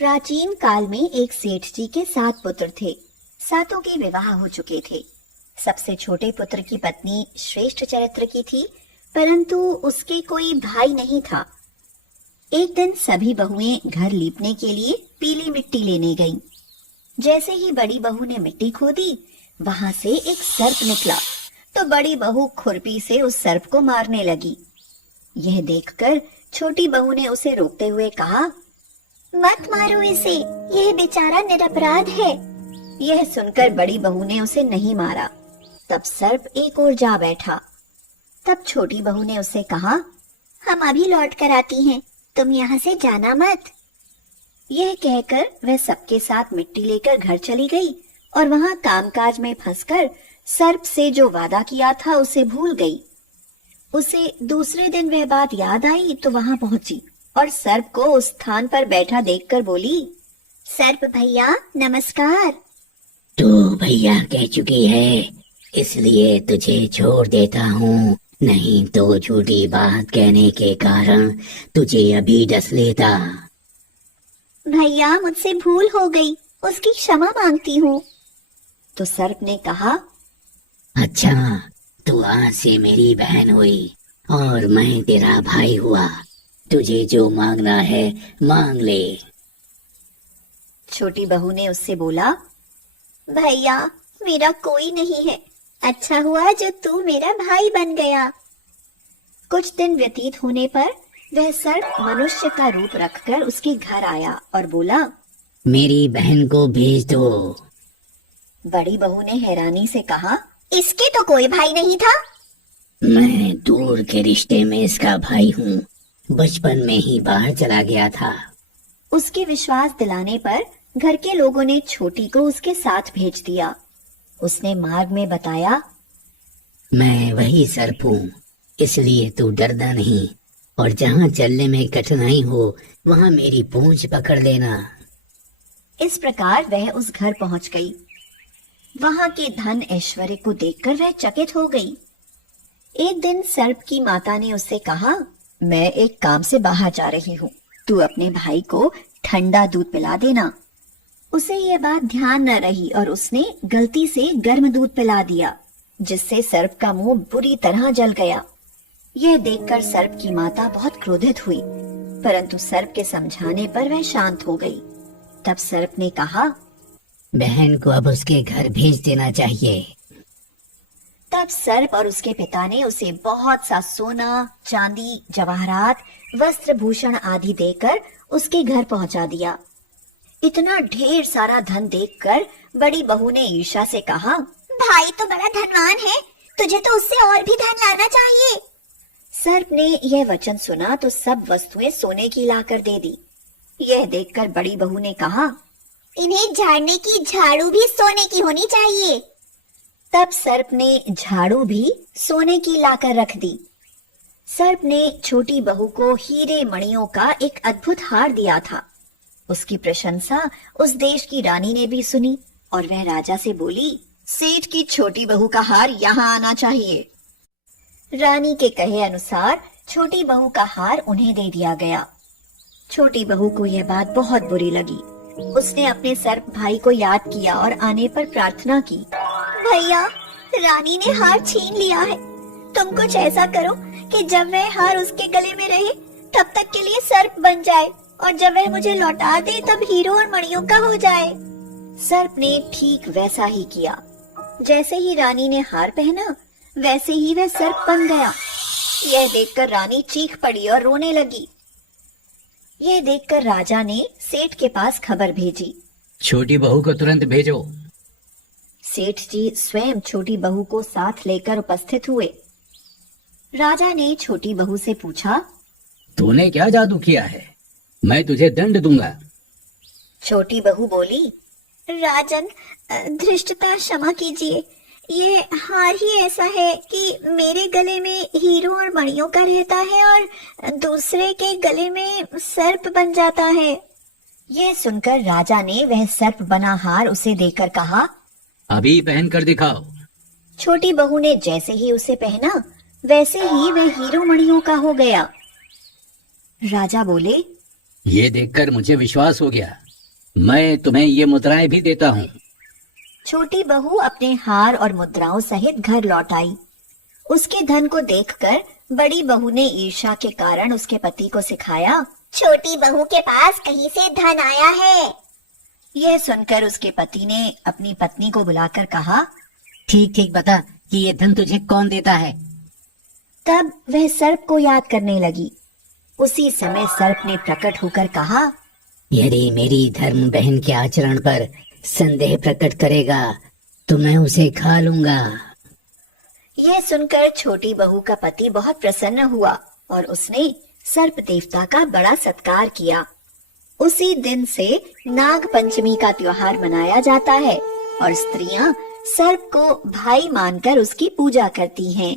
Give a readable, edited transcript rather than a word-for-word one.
प्राचीन काल में एक सेठ जी के 7 पुत्र थे। सातों के विवाह हो चुके थे। सबसे छोटे पुत्र की पत्नी श्रेष्ठ चरित्र की थी, परंतु उसके कोई भाई नहीं था। एक दिन सभी बहुएं घर लीपने के लिए पीली मिट्टी लेने गईं। जैसे ही बड़ी बहू ने मिट्टी खोदी, वहां से एक सर्प निकला, तो बड़ी बहू खुरपी से उस सर्प को मारने लगी। यह देखकर छोटी बहू ने उसे रोकते हुए कहा, मत मारो इसे, यह बेचारा निरपराध है। यह सुनकर बड़ी बहू ने उसे नहीं मारा। तब सर्प एक ओर जा बैठा। तब छोटी बहू ने उसे कहा, हम अभी लौट कर आती हैं, तुम यहाँ से जाना मत। यह कहकर वह सबके साथ मिट्टी लेकर घर चली गई और वहां कामकाज में फंसकर सर्प से जो वादा किया था उसे भूल गई। उसे दूसरे दिन वह बात याद आई तो वहां पहुंची और सर्प को उस स्थान पर बैठा देखकर बोली, सर्प भैया नमस्कार। तू भैया कह चुकी है, इसलिए तुझे छोड़ देता हूँ, नहीं तो झूठी बात कहने के कारण तुझे अभी डस लेता। भैया मुझसे भूल हो गई, उसकी क्षमा मांगती हूँ। तो सर्प ने कहा, अच्छा, तू आज से मेरी बहन हुई और मैं तेरा भाई हुआ, तुझे जो मांगना है मांग ले। छोटी बहू ने उससे बोला, भैया मेरा कोई नहीं है, अच्छा हुआ जो तू मेरा भाई बन गया। कुछ दिन व्यतीत होने पर वह सर्प मनुष्य का रूप रखकर उसके घर आया और बोला, मेरी बहन को भेज दो। बड़ी बहू ने हैरानी से कहा, इसके तो कोई भाई नहीं था। मैं दूर के रिश्ते में इसका भाई हूँ, बचपन में ही बाहर चला गया था। उसके विश्वास दिलाने पर घर के लोगों ने छोटी को उसके साथ भेज दिया। उसने मार्ग में बताया, मैं वही सर्प हूँ, इसलिए तू डरना नहीं, और जहाँ चलने में कठिनाई हो वहाँ मेरी पूंछ पकड़ लेना। इस प्रकार वह उस घर पहुंच गई। वहां के धन ऐश्वर्य को देखकर वह चकित हो गई। एक दिन सर्प की माता ने उससे कहा, मैं एक काम से बाहर जा रही हूँ, तू अपने भाई को ठंडा दूध पिला देना। उसे यह बात ध्यान न रही और उसने गलती से गर्म दूध पिला दिया, जिससे सर्प का मुंह बुरी तरह जल गया। यह देखकर सर्प की माता बहुत क्रोधित हुई, परंतु सर्प के समझाने पर वह शांत हो गई। तब सर्प ने कहा, बहन को अब उसके घर भेज देना चाहिए। तब सर्प और उसके पिता ने उसे बहुत सा सोना, चांदी, जवाहरात, वस्त्र भूषण आदि देकर उसके घर पहुंचा दिया। इतना ढेर सारा धन देखकर बड़ी बहू ने ईर्ष्या से कहा, भाई तो बड़ा धनवान है, तुझे तो उससे और भी धन लाना चाहिए। सर्प ने यह वचन सुना तो सब वस्तुएं सोने की लाकर दे दी। यह देखकर बड़ी बहू ने कहा, इन्हें झाड़ने की झाड़ू भी सोने की होनी चाहिए। तब सर्प ने झाड़ू भी सोने की लाकर रख दी। सर्प ने छोटी बहू को हीरे मणियों का एक अद्भुत हार दिया था। उसकी प्रशंसा उस देश की रानी ने भी सुनी और वह राजा से बोली, सेठ की छोटी बहू का हार यहाँ आना चाहिए। रानी के कहे अनुसार छोटी बहू का हार उन्हें दे दिया गया। छोटी बहू को यह बात बहुत बुरी लगी। उसने अपने सर्प भाई को याद किया और आने पर प्रार्थना की, भैया रानी ने हार छीन लिया है, तुम कुछ ऐसा करो कि जब वह हार उसके गले में रहे तब तक के लिए सर्प बन जाए, और जब वह मुझे लौटा दे तब हीरो और मणियों का हो जाए। सर्प ने ठीक वैसा ही किया। जैसे ही रानी ने हार पहना वैसे ही वह सर्प बन गया। यह देखकर रानी चीख पड़ी और रोने लगी। यह देखकर राजा ने सेठ के पास खबर भेजी, छोटी बहू को तुरंत भेजो। सेठ जी स्वयं छोटी बहू को साथ लेकर उपस्थित हुए। राजा ने छोटी बहू से पूछा, तूने क्या जादू किया है? मैं तुझे दंड दूंगा। छोटी बहू बोली, राजन धृष्टता क्षमा कीजिए, ये हार ही ऐसा है कि मेरे गले में हीरो और मणियों का रहता है और दूसरे के गले में सर्प बन जाता है। यह सुनकर राजा ने वह सर्प बना हार उसे देकर कहा, अभी पहन कर दिखाओ। छोटी बहू ने जैसे ही उसे पहना वैसे ही वह हीरो मणियों का हो गया। राजा बोले, ये देखकर मुझे विश्वास हो गया मैं तुम्हें ये मुद्राएं भी देता हूँ। छोटी बहू अपने हार और मुद्राओं सहित घर लौट आई। उसके धन को देखकर बड़ी बहू ने ईर्ष्या के कारण उसके पति को सिखाया, छोटी बहू के पास कहीं से धन आया है। यह सुनकर उसके पति ने अपनी पत्नी को बुलाकर कहा, ठीक ठीक बता कि ये धन तुझे कौन देता है। तब वह सर्प को याद करने लगी। उसी समय सर्प ने प्रकट होकर कहा, यदि मेरी धर्म बहन के आचरण पर संदेह प्रकट करेगा तो मैं उसे खा लूंगा। यह सुनकर छोटी बहू का पति बहुत प्रसन्न हुआ और उसने सर्प देवता का बड़ा सत्कार किया। उसी दिन से नाग पंचमी का त्योहार मनाया जाता है और स्त्रियां सर्प को भाई मानकर उसकी पूजा करती हैं।